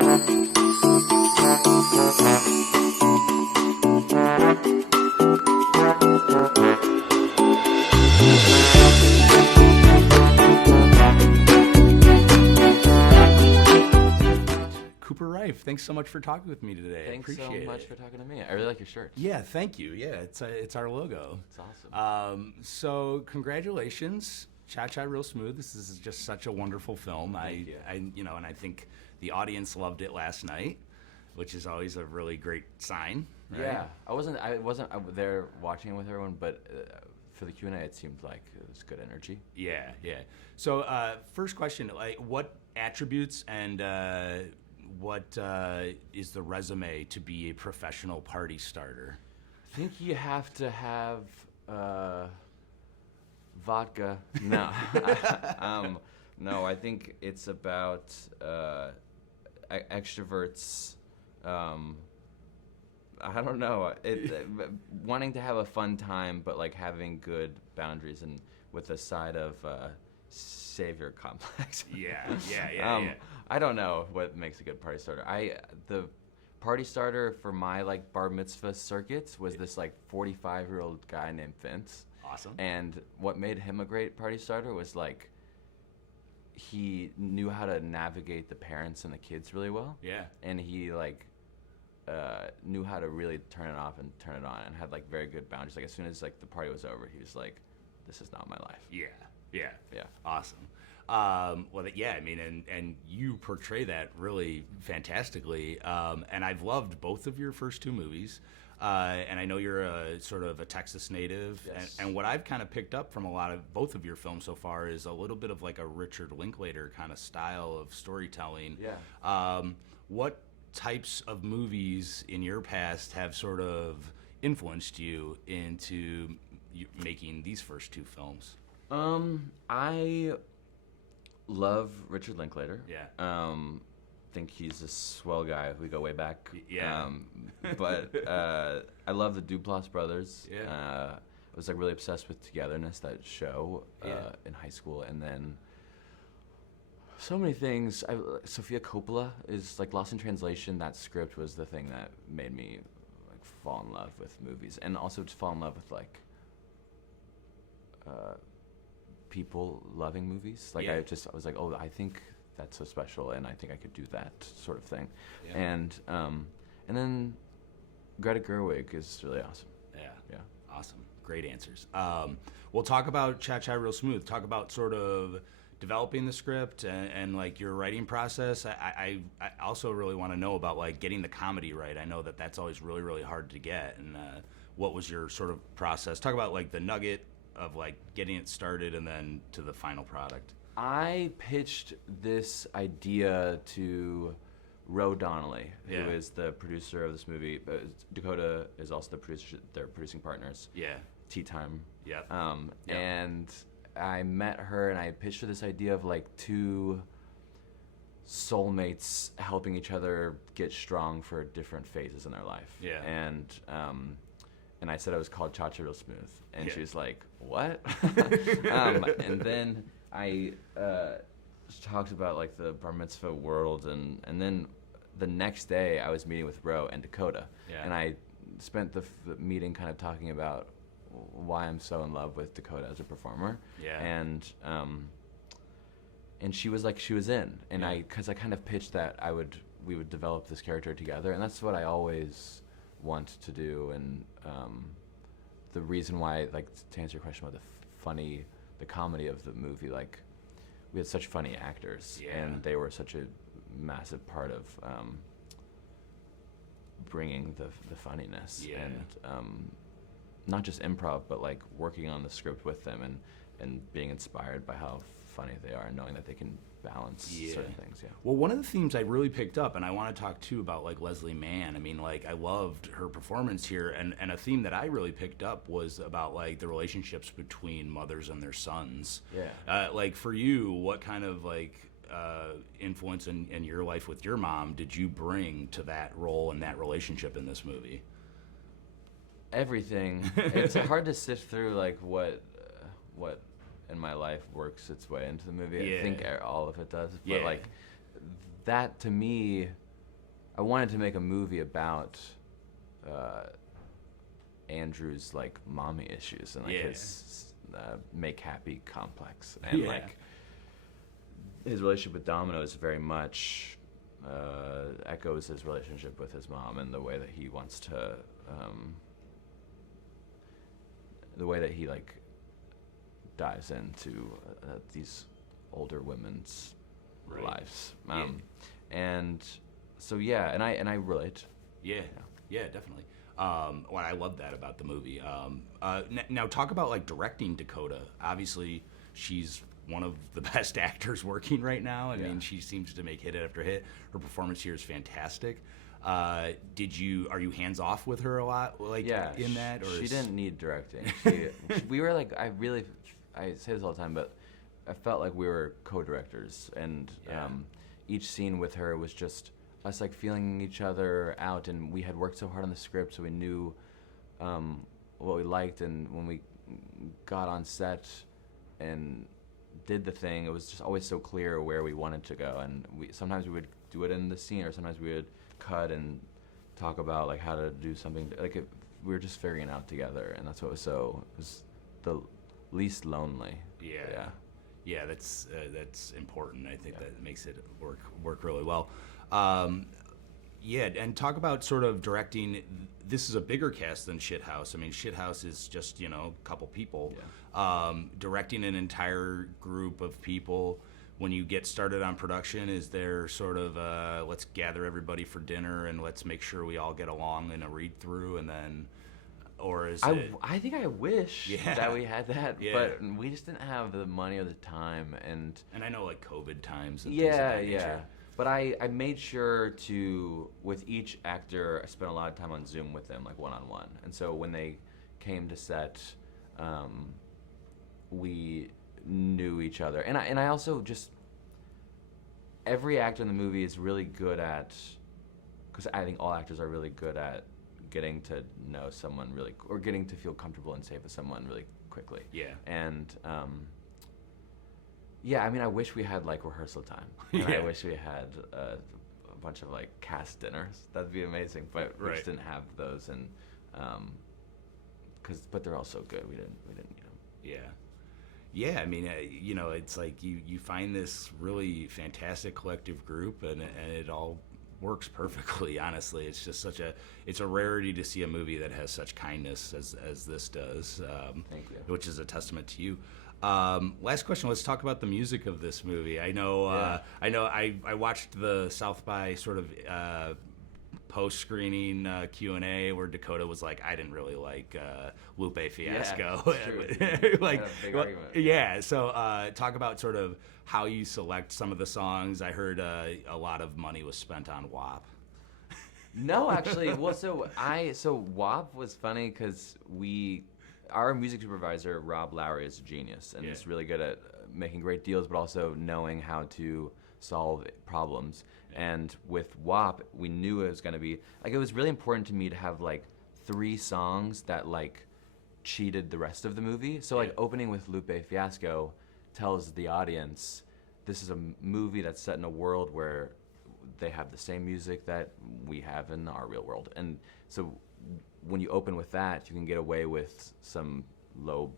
Cooper Raiff, thanks so much for talking with me today. Thanks so much for talking to me. I really like your shirt. Yeah, thank you. Yeah, it's our logo. It's awesome. So congratulations, Cha-Cha Real Smooth. This is just such a wonderful film. Thank you. And I think the audience loved it last night, which is always a really great sign. Right? Yeah, I wasn't there watching it with everyone, but for the Q&A, it seemed like it was good energy. Yeah. So first question, like, what attributes and what is the resume to be a professional party starter? I think you have to have vodka. No, no. I think it's about extroverts. I don't know. Wanting to have a fun time, but like having good boundaries and with a side of savior complex. Yeah. I don't know what makes a good party starter. The party starter for my like bar mitzvah circuits was this like 45-year-old guy named Vince. Awesome. And what made him a great party starter was like he knew how to navigate the parents and the kids really well. Yeah. And he like knew how to really turn it off and turn it on, and had like very good boundaries. Like as soon as like the party was over, he was like, "This is not my life." Yeah. Awesome. And you portray that really fantastically. And I've loved both of your first two movies. And I know you're a sort of a Texas native. Yes. And what I've kind of picked up from both of your films so far is a little bit of like a Richard Linklater kind of style of storytelling. Yeah. What types of movies in your past have sort of influenced you into making these first two films? I love Richard Linklater. Yeah. Think he's a swell guy. We go way back. Yeah. But I love the Duplass brothers. Yeah. I was like really obsessed with Togetherness, that show in high school, and then so many things. Sofia Coppola is like Lost in Translation. That script was the thing that made me like fall in love with movies, and also to fall in love with like people loving movies. Like I was like, oh, I think that's so special, and I think I could do that sort of thing. Yeah. And then Greta Gerwig is really awesome. Yeah. Awesome. Great answers. We'll talk about Cha-Cha Real Smooth. Talk about sort of developing the script and like your writing process. I also really want to know about like getting the comedy right. I know that that's always really, really hard to get. And what was your sort of process? Talk about like the nugget of like getting it started and then to the final product. I pitched this idea to Ro Donnelly, who is the producer of this movie. Dakota is also the producer. They're producing partners. Yeah. Tea Time. Yeah. And I met her and I pitched her this idea of like two soulmates helping each other get strong for different phases in their life. Yeah. And I said it was called Cha-Cha Real Smooth. And she was like, what? And then I talked about like the bar mitzvah world, and then the next day I was meeting with Ro and Dakota. Yeah. And I spent the meeting kind of talking about why I'm so in love with Dakota as a performer. Yeah. And she was like, she was in. And because I kind of pitched that we would develop this character together, and that's what I always want to do. And the reason why, like, to answer your question about the comedy of the movie, like, we had such funny actors, and they were such a massive part of bringing the funniness, and not just improv, but like working on the script with them and being inspired by how funny they are and knowing that they can balance certain things. Yeah. Well, one of the themes I really picked up, and I want to talk too about like Leslie Mann. I mean, like I loved her performance here, and a theme that I really picked up was about like the relationships between mothers and their sons. Yeah. Like for you, what kind of like influence in your life with your mom did you bring to that role and that relationship in this movie? Everything. It's hard to sift through like what in my life works its way into the movie. I think all of it does. But like that to me I wanted to make a movie about Andrew's like mommy issues and like his make happy complex, and like his relationship with Domino is very much echoes his relationship with his mom, and the way that he wants to the way that he like dives into these older women's lives, and so and I relate. Yeah, definitely. Well, I love that about the movie. Now talk about like directing Dakota. Obviously, she's one of the best actors working right now. I mean, she seems to make hit after hit. Her performance here is fantastic. Are you hands off with her a lot, like in that? Or she didn't need directing. We were like, I say this all the time, but I felt like we were co-directors, and each scene with her was just us like feeling each other out, and we had worked so hard on the script, so we knew what we liked, and when we got on set and did the thing, it was just always so clear where we wanted to go, and sometimes we would do it in the scene, or sometimes we would cut and talk about like how to do something we were just figuring it out together, and that's what was the least lonely. Yeah, that's important. I think that makes it work really well. And talk about sort of directing. This is a bigger cast than Shithouse. I mean, Shithouse is just, a couple people. Directing an entire group of people. When you get started on production, is there sort of let's gather everybody for dinner and let's make sure we all get along in a read through, and then, or is it? I think I wish that we had that, but we just didn't have the money or the time, and I know like COVID times. And things of that nature. But I made sure to, with each actor, I spent a lot of time on Zoom with them, like one-on-one. And so when they came to set, we knew each other. And I also just, every actor in the movie is really good at, because I think all actors are really good at getting to know someone or getting to feel comfortable and safe with someone really quickly. And I mean, I wish we had like rehearsal time. And I wish we had a bunch of like cast dinners. That'd be amazing. But we just didn't have those, and but they're all so good. We didn't. Yeah, I mean, it's like you find this really fantastic collective group, and it all works perfectly. Honestly, it's just it's a rarity to see a movie that has such kindness as this does. Thank you. Which is a testament to you. Last question. Let's talk about the music of this movie. I know. I watched the South by sort of post-screening Q&A where Dakota was like, I didn't really like Lupe Fiasco. So talk about sort of how you select some of the songs. I heard a lot of money was spent on WAP. No, actually, well, so WAP was funny because our music supervisor, Rob Lowry, is a genius, and he's really good at making great deals, but also knowing how to solve problems. And with WAP, we knew it was going to be, like, it was really important to me to have, like, 3 songs that, like, cheated the rest of the movie. So, like, opening with Lupe Fiasco tells the audience, this is a movie that's set in a world where they have the same music that we have in our real world. And so when you open with that, you can get away with some low,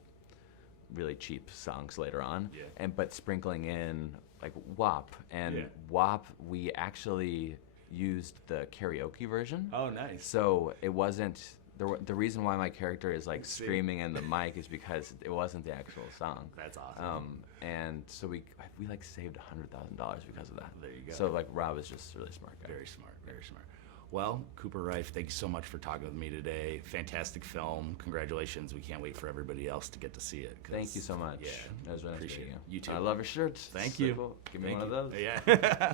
really cheap songs later on. But sprinkling in like WAP, and WAP, we actually used the karaoke version. Oh, nice. So it wasn't the reason why my character is like screaming in the mic is because it wasn't the actual song. That's awesome. And so we like saved $100,000 because of that. There you go. So like Rob is just a really smart guy. Very smart. Well, Cooper Raiff, thank you so much for talking with me today. Fantastic film. Congratulations. We can't wait for everybody else to get to see it. Thank you so much. Yeah. That was really nice Appreciate meeting it. you. You too. I love your shirts. Thank So you. cool. Give me Thank one you. of those. Yeah.